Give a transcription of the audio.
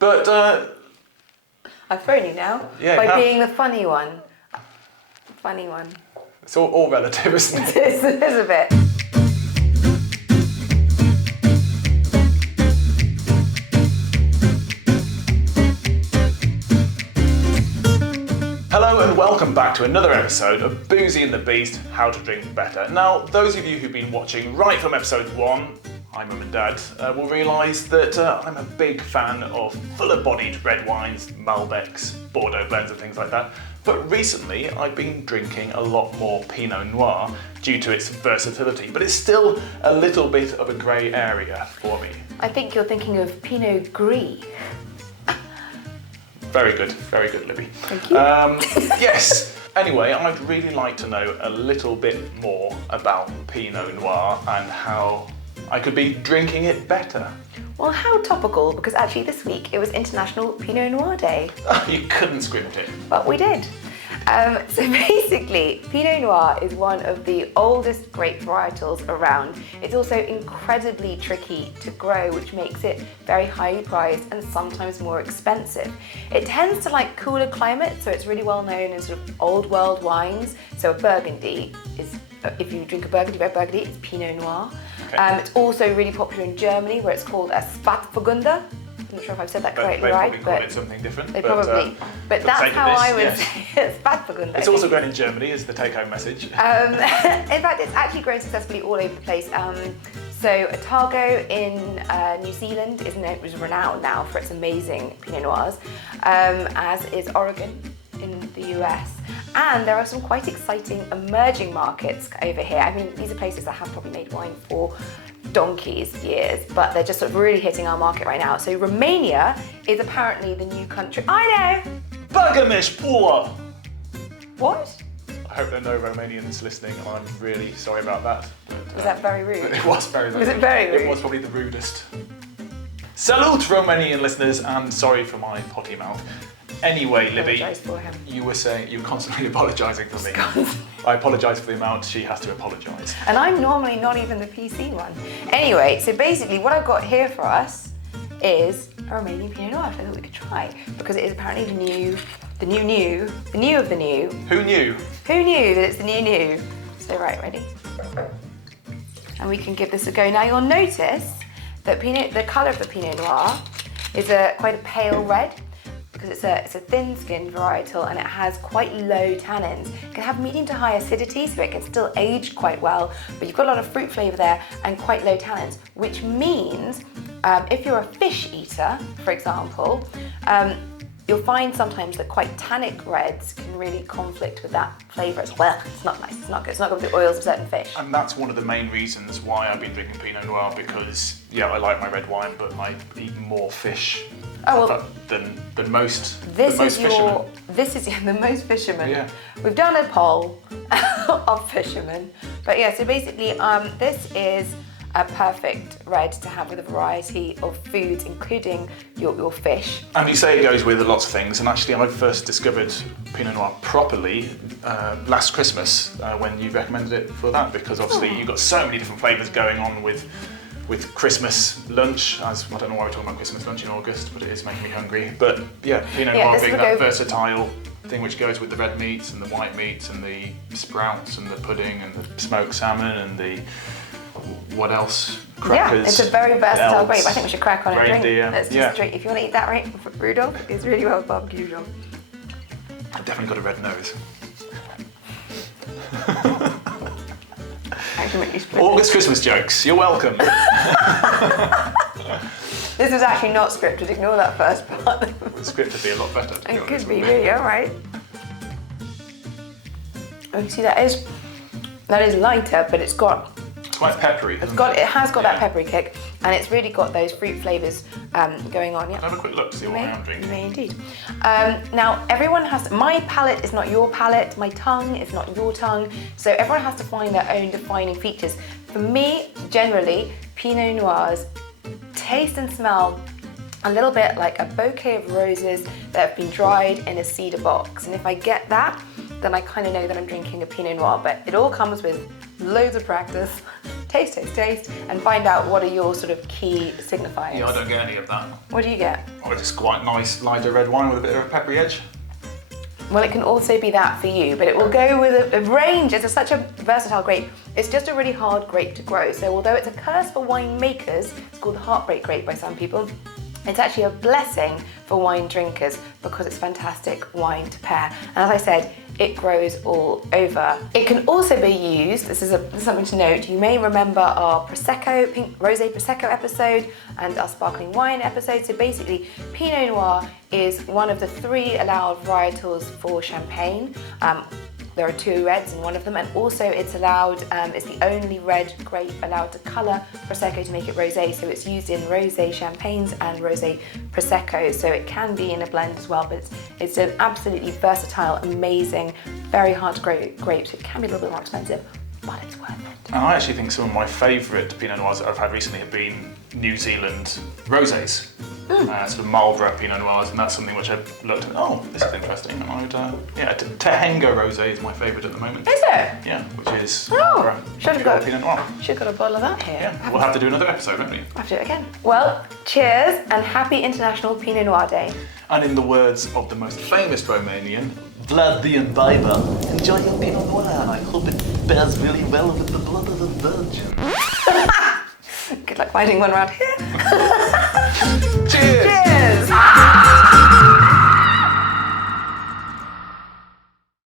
But I've thrown you now by being the funny one. Funny one. It's all relative, isn't it? It is a bit. Hello and welcome back to another episode of Boozy the Beast, How to Drink Better. Now, those of you who've been watching right from episode 1, hi Mum and Dad, will realise that I'm a big fan of fuller-bodied red wines, Malbecs, Bordeaux blends and things like that. But recently I've been drinking a lot more Pinot Noir due to its versatility, but it's still a little bit of a grey area for me. I think you're thinking of Pinot Gris. Very good, Libby. Thank you. Yes. Anyway, I'd really like to know a little bit more about Pinot Noir and how I could be drinking it better. Well, how topical, because actually this week it was International Pinot Noir Day. Oh, you couldn't script it. But we did. So basically, Pinot Noir is one of the oldest grape varietals around. It's also incredibly tricky to grow, which makes it very highly prized and sometimes more expensive. It tends to like cooler climates, so it's really well known as sort of old world wines. So a Burgundy is, if you drink a Burgundy, red Burgundy, it's Pinot Noir. Okay. It's also really popular in Germany, where it's called a Spätburgunder. I'm not sure if I've said that correctly, right? They probably call it something different. They probably. But that's how I would say it. Spätburgunder. It's also grown in Germany, is the take-home message. In fact, it's actually grown successfully all over the place. So Otago in New Zealand is renowned now for its amazing Pinot Noirs, as is Oregon in the US. And there are some quite exciting emerging markets over here. I mean, these are places that have probably made wine for donkey's years, but they're just sort of really hitting our market right now. So Romania is apparently the new country. I know! Bugamish poor! What? I hope there are no Romanians listening. I'm really sorry about that. Was that very rude? It was very rude. Was it very rude? It was probably the rudest. Salute, Romanian listeners, and sorry for my potty mouth. Anyway, Libby, you were saying you're constantly apologising for me. I apologise for the amount she has to apologise. And I'm normally not even the PC one. Anyway, so basically what I've got here for us is a Romanian Pinot Noir, which I thought we could try, because it is apparently the new of the new. Who knew? Who knew that it's the new? So right, ready? And we can give this a go. Now you'll notice that the colour of the Pinot Noir is quite a pale red, because it's a thin-skinned varietal and it has quite low tannins. It can have medium to high acidity, so it can still age quite well, but you've got a lot of fruit flavour there and quite low tannins, which means if you're a fish eater, for example, you'll find sometimes that quite tannic reds can really conflict with that flavour as well. It's not nice, it's not good. It's not good with the oils of certain fish. And that's one of the main reasons why I've been drinking Pinot Noir, because, yeah, I like my red wine, but I eat more fish than most fishermen. This is the most fishermen. Yeah. We've done a poll of fishermen. But yeah, so basically this is a perfect red to have with a variety of foods, including your fish. And you say it goes with lots of things, and actually I first discovered Pinot Noir properly last Christmas when you recommended it for that, because obviously you've got so many different flavours going on with Christmas lunch, as I don't know why we're talking about Christmas lunch in August, but it is making me hungry. But yeah, Pinot Noir being that versatile thing which goes with the red meats and the white meats and the sprouts and the pudding and the smoked salmon and the what else? Crackers. Yeah, it's a very versatile grape. I think we should crack on and drink. Let's just drink. If you want to eat that right for Brewdog, it's really well barbecued on. I've definitely got a red nose. August Christmas jokes, you're welcome. This is actually not scripted, ignore that first part. Scripted would be a lot better, to be honest. It could be, really, alright. Oh, you see that is lighter, but it's got... It's quite peppery. It has got that peppery kick, and it's really got those fruit flavours going on. Yeah. Have a quick look to see what I am drinking. You may indeed. Now, everyone has my palate is not your palate, my tongue is not your tongue, so everyone has to find their own defining features. For me, generally, Pinot Noirs taste and smell a little bit like a bouquet of roses that have been dried in a cedar box, and if I get that, then I kind of know that I'm drinking a Pinot Noir, but it all comes with loads of practice taste, and find out what are your sort of key signifiers. Yeah, I don't get any of that. What do you get? Oh, it's quite nice lighter red wine with a bit of a peppery edge. Well, it can also be that for you, but it will go with a range. It's such a versatile grape. It's just a really hard grape to grow. So although it's a curse for winemakers, it's called the heartbreak grape by some people, it's actually a blessing for wine drinkers because it's fantastic wine to pair. And as I said, it grows all over. It can also be used, this is something to note, you may remember our Prosecco, Rosé Prosecco episode and our sparkling wine episode. So basically, Pinot Noir is one of the 3 allowed varietals for champagne. There are 2 reds in one of them, and also it's allowed, it's the only red grape allowed to colour Prosecco to make it rosé, so it's used in rosé champagnes and rosé Prosecco, so it can be in a blend as well, but it's an absolutely versatile, amazing, very hard to grow grape, so it can be a little bit more expensive, but it's worth it. And I actually think some of my favourite Pinot Noirs that I've had recently have been New Zealand rosés. Sort of Marlborough Pinot Noirs, and that's something which I've looked at. Oh, this is interesting. And I'd, Tehenga Rosé is my favourite at the moment. Is it? Yeah, which is should have got Pinot Noir. Should have got a bottle of that here. Yeah, we'll have to do another episode, won't we? I'll have to do it again. Well, cheers and happy International Pinot Noir Day. And in the words of the most famous Romanian, Vlad the Imbiber, enjoy your Pinot Noir. I hope it bears really well with the blood of the Virgin. Good luck finding one around here.